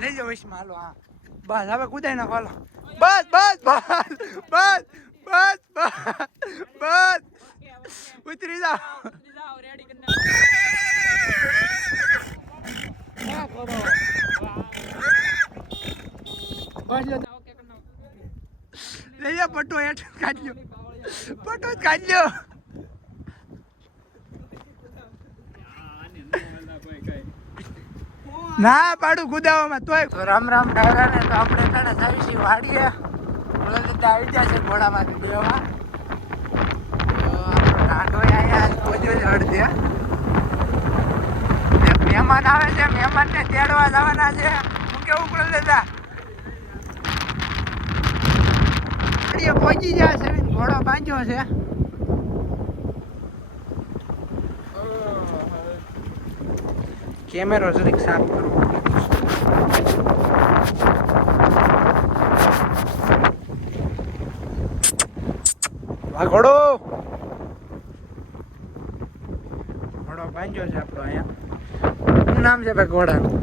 લઈ જાઓ વૈશમાં હાલો. હા બસ હવે કુદાઈ નાખો હાલો. બસ બસ બસ બસ બસ બસ ઉતરી જાઓ. લઈ જાઓ પટ્ટો હેઠ કાઢ લ્યો. પટ્ટો જ કાઢ લ્યો. ના પાડું કુદાવામાં તોય. રામ રામ ડાયરા ને તો આપણે કાઢે આવી છીએ વાડીએ. લીધે આવી ગયા છે ઘોડામાંથી દેવા. આપણો ટાંડો અહીંયા પહોંચ્યો છે અડધે. મહેમાન આવે છે, મહેમાનને તેડવા જવાના છે. હું કેવું પડે દાદા પહોંચી ગયા છે, ઘોડો બાંધ્યો છે. કેમેરો જરીક સાફ કરવો. ઘોડો ઘોડો બાંધ્યો છે આપણો અહીંયા. શું નામ છે ભાઈ ઘોડાનું?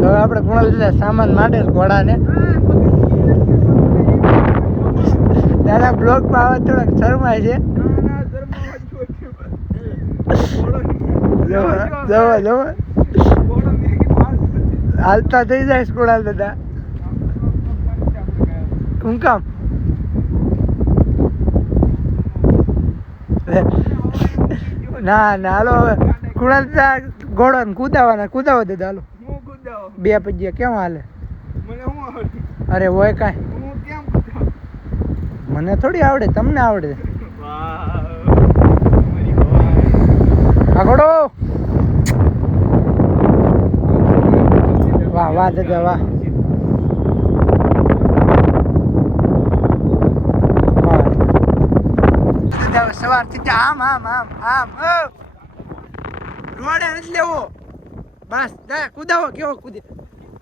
તો આપણે કુણાલ લીધા સામાન માટે ઘોડાને. દાદા બ્લોક માં આવે થોડાક શરમાય છે. જવા જવા હાલતા થઈ જાય કુણાલ દાદા. શું કામ? ના ના હાલો હવે કુણાલ દાદા ઘોડો ને કુદાવાના. કુદાવો દાદા હાલો. બે પજ્યા કેમ હાલે? અરે હોય કાંઈ મને થોડી આવડે, તમને આવડે. ઘોડો વાહ વાહ દાદા વાહ. સવારથી આમ આમ આમ આમ રોડે નથી લેવો. બસ કુદાવો. કેવો કુદે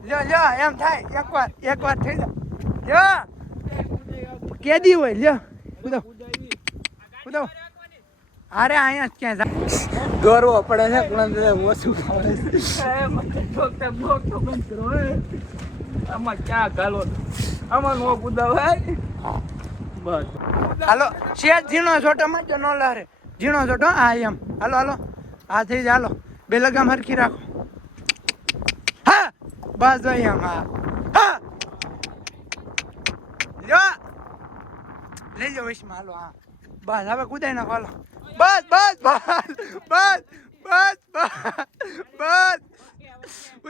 લ્યો લ્યો એમ થાય. એક વાર થઈ જાય કેદી હોય. લ્યો કુદાવ કુદાવ. અરે અહીંયા જ ક્યાં દોરવો પડે છે. ઓછું ફાવે છે. આમાં ક્યાં ગાલો આમાં નો કુદાવાય. બસ હાલો શેર ઝીણો છોટો માં ન લારે. ઝીણો છોટો હા એમ. હાલો હાલો હા થઈ જાય. હાલો બે લગામ હરખી રાખો. હા બસ ભાઈ એમ. હા હા લ્યો લઈ જાઓ વૈશમાં હાલો. હા બસ હવે કુદાઈ નાખો હાલો. બસ બસ બસ બસ બસ બસ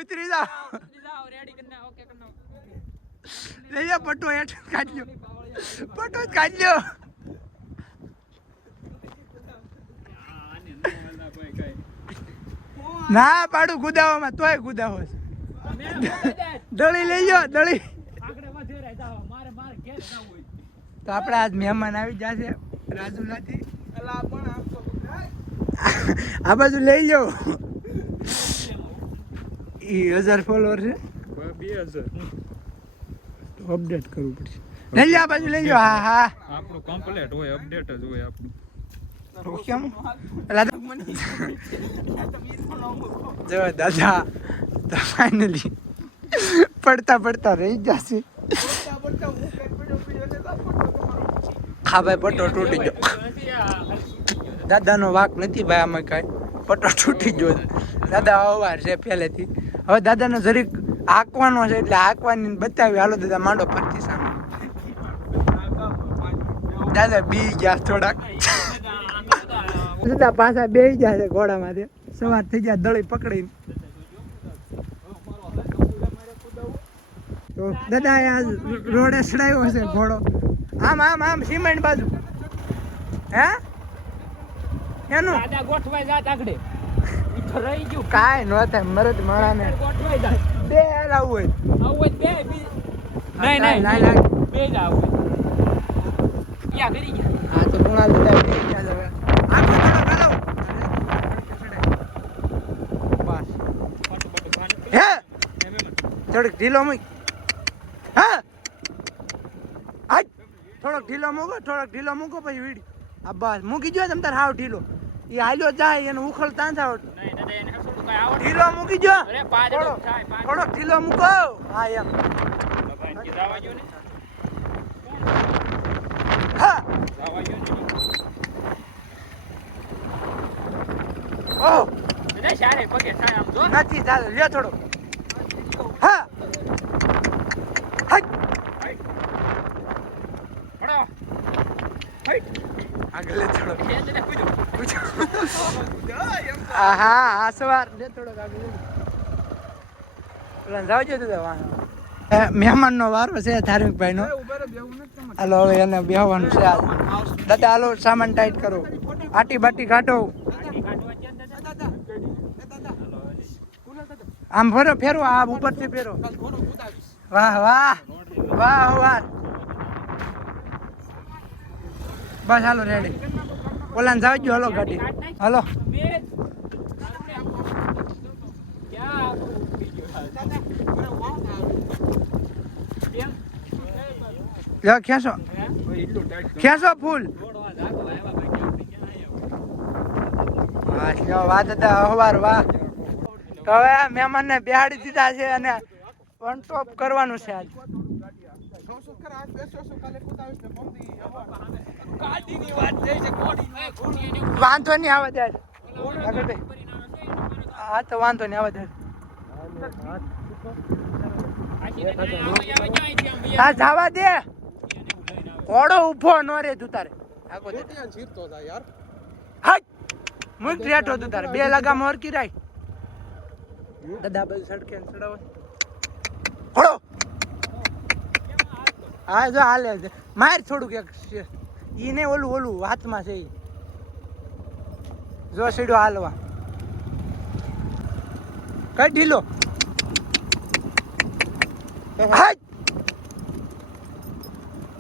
ઉતરી જાઓ. લઈ જાઓ પટ્ટો હેઠ કાઢ લ્યો. પટ્ટો જ કાઢ લ્યો. ના પાડું કુદાવામાં તોય કુદાવો છે. દળી લઈ જાઓ દળી. તો આપણે આજ મહેમાન આવી જશે રાજુલાથી. આ બાજુ લઈ જાઓ. એ 1000 ફોલોવર છે. 2000 અપડેટ કરવું પડશે. લઈ જાઓ આ બાજુ લઈ જાઓ. હા હા આપણું કમ્પ્લીટ હોય, અપડેટ જ હોય આપણું. કેમ જો દાદા તો ફાઇનલી પડતા પડતા રહી જશે. હા ભાઈ પટ્ટો તૂટી ગયો. દાદાનો વાંક નથી ભાઈ. આમાં કાંઈ પટ્ટો તૂટી ગયો. દાદા અવાર છે પહેલેથી. હવે દાદાને જરીક હાંકવાનો છે એટલે હાંકવાની બતાવી. હાલો દાદા માંડો ફરતી સામે. દાદા બી ગયા થોડાક. દાદા પાછા બેસી ગયા છે ઘોડામાંથી. સવાર થઈ ગયા દળી પકડીને. તો દાદા આ રોડે ચડાવ્યો હશે ઘોડો. આમ આમ આમ સિમેન્ટ બાજુ. હે એનું દાદા ગોઠવાઈ જાત આગળ રહી ગયું. કાંઈ ન થાય મરદ માણાને ગોઠવાઈ જાય. બે આવું હોય બે નહીં નહીં બે જ આવું ક્યાં કરી ગયા. હા તો કુણાલ દાદા બે ગયા હવે. આગળ ચડો બસ હે થોડીક ઢીલો મૂક. હા થોડોક ઢીલો ઢીલો મૂકો, થોડોક ઢીલો મૂકો પછી વીડી. આ બસ મૂકી જો તમ તાર હાવ ઢીલો. એ હાલ્યો જાય એને ઉખલતા ન આવડતું. ઢીલો મૂકી જો. થોડોક ઢીલો મૂકો. હા એમ. હા. ઓહ. નથી ચાલે લ્યો થોડો. હા. આગળ થોડો. હા આ સવાર લે થોડો આગળ. જાવજો તો મહેમાનનો વારો છે ધાર્મિકભાઈનો. હાલો હવે એને બેહવાનું છે. દાદા હાલો સામાન ટાઈટ કરો. આટી બાટી કાઢો. આમ ફેરો આ ઉપરથી ફેરો. વાહ વાહ વાહ વાહ. બસ હાલો રેડી. ઓલાને જાવજો હાલો ગાડી. હાલો ખેંચો ખેંચો ફૂલ. વાહ દાદા હવાર વાહ. તો હવે મહેમાનને બેહાડી દીધા છે અને વન ટોપ કરવાનું છે આજ. વાંધો નહીં આવે ત્યારે. હા તો વાંધો નહીં આવે ત્યારે. હા જવા દે. ઘોડો ઉભો ન રે તું તારે. મુક રેઠો તું તારે. બે લગામ ઓરકી રાખ. દાદા બધું સડકે ચડાવો. ઘોડો. હા જો હાલે છે. માર થોડુંક એક ઈ ને ઓલું હાથમાં છે ઈ. જો સીડો હાલવા. કઈ ઢીલો.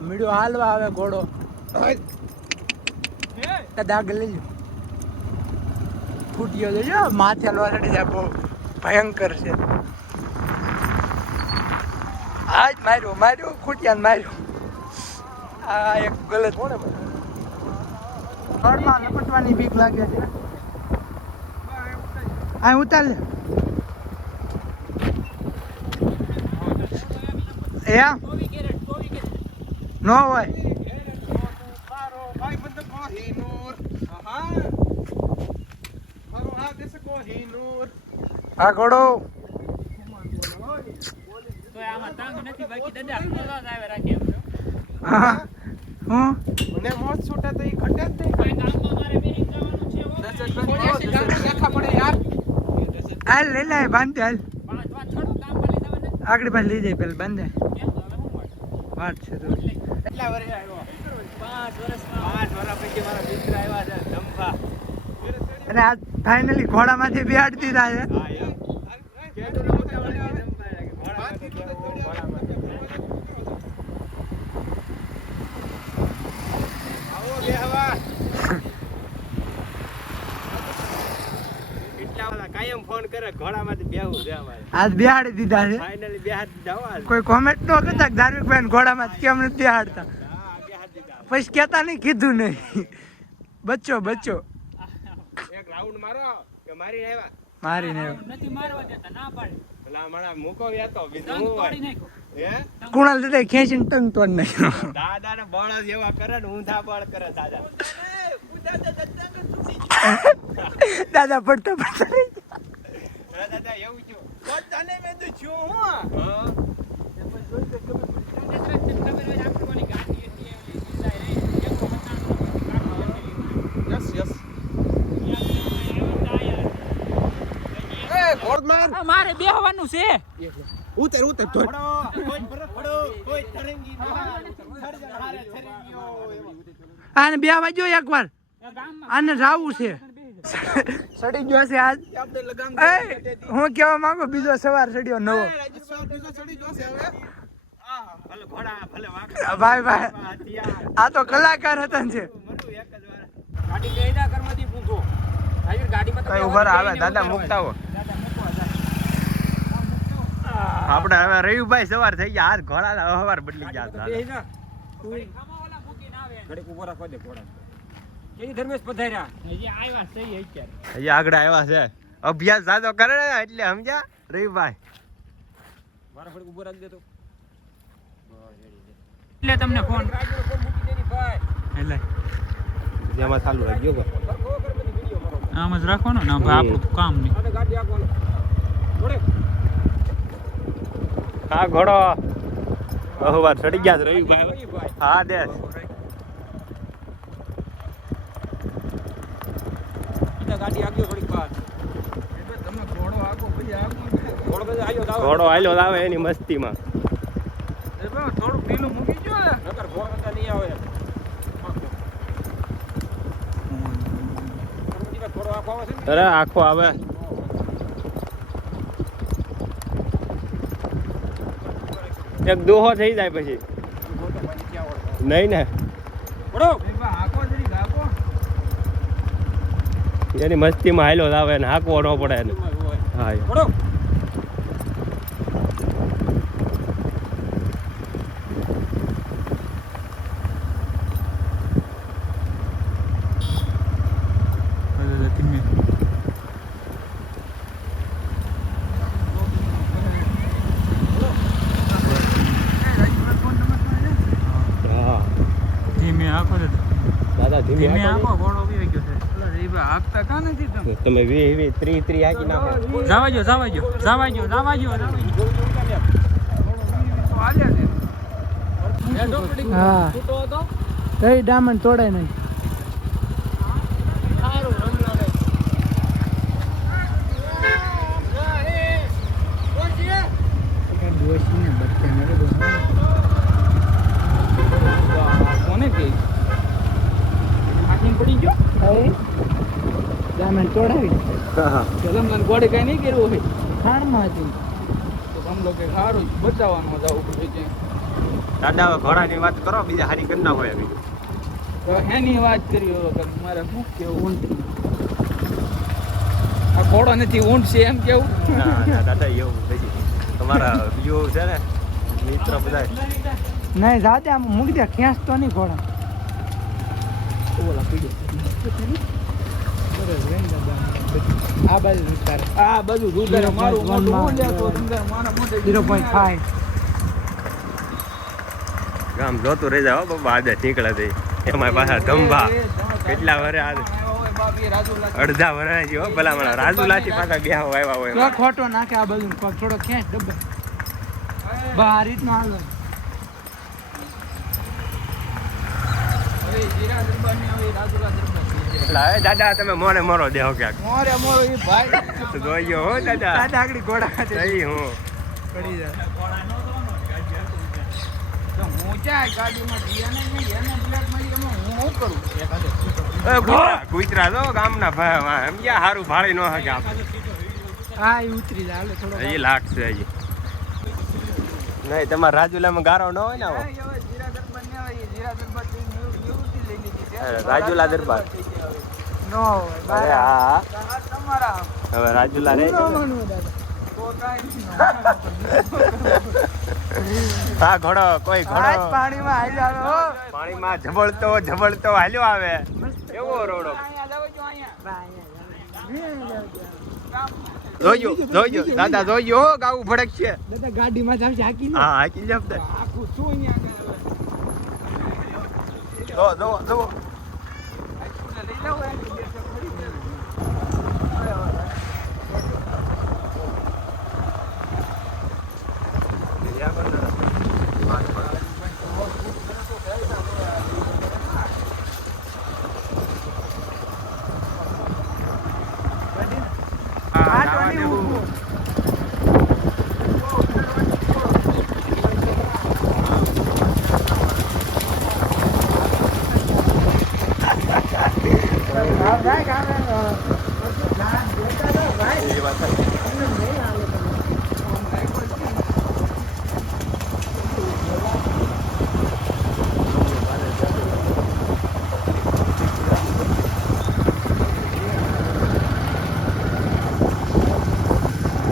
મીડિયો હાલવા આવે ઘોડો. દાદા આગળ લઈ લો. ફૂટ્યો જોજો માથે લોસડી જાય. બહુ ભયંકર છે. આજ માર્યો ખૂટિયાને માર્યો. આ એક ગલત ઘરમાં લપટવાની બીક લાગે છે. આ ઉતાર લે. નો હોય આ ઘોડો. મને મોત છૂટે તો ઈ ઘટે જ નહીં. હાલ લઈ લે બાંધે. હાલ આગળ પાછળ લઈ જાય પેલા બાંધે. વાત છે તો કેટલા વર્ષ આવ્યો? 5 પછી મારા મિત્ર આવ્યા છે ધંભા. અને આ ફાઇનલી ઘોડામાંથી બેહાડી દીધા છે. કાયમ ફોન કરે ઘોડામાંથી બેહવું છે અમારે. આજ બેહાડી દીધા છે. ફાઇનલી બેહાડી દીધા. કોઈ કોમેન્ટ નો કરતા ધાર્મિકભાઈ ઘોડામાંથી કેમ નથી બેહાડતા? પછી કેતા નહીં, કીધું નહીં. બચ્ચો એક રાઉન્ડ મારો કે મારીને આવ્યા. મારીને નથી મારવા દેતા, ના પાડે. ભલા મારા મૂકો વેતો બીજું તોડી નાખ્યો. હે કુણાલ દે ખેંચીને તંગ તોડ નાખ્યો. દાદાને બળ જેવા કરે ને ઊંધા બળ કરે દાદા. દાદા પડતા દાદા એવું છું. તને મેં તો છું હું. મારે બેહવાનું છે. ઉતર આને બે વાજો એકવાર. આને જાવું છે. સડી ગયો છે આજ. હું કેવા માંગુ બીજો સવાર સડ્યો નવો. ભાઈ આ તો કલાકાર હતા ને છે. દાદા મુકતા હો. આપણે હવે રવિભાઈ સવાર થઈ ગયા. હાથ ઘોડા સવાર બદલી ગયા. ઘડીક ઊભો રાખવા દે ઘોડા. કેવી ધર્મેશ પધાર્યા? હજી આવ્યા છે અત્યારે. હજી આગળ આવ્યા છે. અભ્યાસ જાતો કરે ને એટલે સમજ્યા રવિભાઈ. મારા ઘડીક ઊભો રાખી દે તો. એટલે તમને ફોન રાજુનો ફોન મૂકી દે ની ભાઈ. એટલે જેમાં ચાલુ રહી ગયો ભાઈ. સરખો કર બધી વિડિયો કરો. આમ જ રાખવાનો ને ભાઈ આપણું કામ નહીં. આને ગાડી આગળ. ઘોડે. હા ઘોડો બહુ વાર ચડી ગયા છે રવિભાઈ. રવિભાઈ. હા દેસ સીધા ગાડી આગળ ઘડીક વાર. તમે ઘોડો આખો પછી આગો ઘોડો બધો આયો દાવ. ઘોડો આયલો આવે એની મસ્તીમાં. થોડું પીલું મૂકી જો ને. નકર ઘોડો કરતા નહીં આવે. ઘોડો આખો આવે છે ને? અરે આખો આવે. એક દોહો થઈ જાય પછી ઘોડો પાછી ક્યાં વળતો? નહીં ને ઘોડો. આખો જરી ગાકો એની મસ્તીમાં હાયલો જ આવે ને હાંકવો ન પડે ને. હા એ. ઘોડો. હા ધીમે આખો છે દાદા ધીમે ધીમે આખો હાંકો ઘોડો પી ગયો છે એટલે રીબા હાકતા કા નથી તમે ને. તમે 20 હાંકી નાખો. જવા જો જવા જો જવા જો જવા જો હા કઈ ડામણ તોડાય નહીં કોને કે આખી પડી ગયો ડામણ તોડાવી હા તમને ગોળે કઈ નહીં કર્યું હોય ખાણમાં હતી તો તમે લોકો સારું બચાવવાનું જવું પડે છે દાદા હવે ઘોડાની વાત કરો બીજા હારી કરી નાખો એવી. તો એની વાત કરી મારે શું કેવું ઊંટ આ ઘોડો નથી ઊંટ છે એમ કેવું ના ના દાદા એવું થઈ ગયું. તમારા વ્યૂ છે ને મિત્ર બધા નહીં જાતે આમ મૂકી દે ખેંચતો નહીં ઘોડા ઓલા પીડે આ બાજુ વિસ્તાર આ બાજુ દૂધરે મારું મોટું હું લેતો અંદર મારા મોટે 0.5 ગામ જોતું રહી જાવ બાબા આજે નીકળે છે એમાં પાછા ધંભા કેટલા વરે અડધા વરે જો ભલા રાજુલાથી પાછા બે આવ્યા હોય તો ખોટો નાખે આ બાજુ થોડો ખેંચ ડબ્બે બહાર રીતનો હાલ દાદા તમે મોને મોરો દેહો ક્યાંક મોરે મોરો એ ભાઈ તો જોઈયો હો દાદા દાદા આગળ ઘોડા ખાતે સહી હું પડી જાય તો હું જાય ગાડીમાં જીયાને નહીં એને બ્લેક મળી તમે હું કરું કુતરા તો ગામના ભાઈ એમ ક્યાં સારું ભાળી ન શકે આપણે હા એ ઉતરી જાય હાલે થોડો હજી લાગશે હજી નહીં તમારા રાજુલામાં ગારો ન હોય ને આવો રાજુલા દરબાર નો અરે હા તમારા હવે રાજુલા રે હા ઘોડો કોઈ ઘોડો પાણીમાં હાલી આવે હો પાણીમાં જબળતો હાલ્યો આવે એવો રોડો જોજો દાદા જોજો ગાવું ભડક છે દાદા ગાડીમાં જાવ હાકી હા હાકી જપ આખું શું અહીંયા જો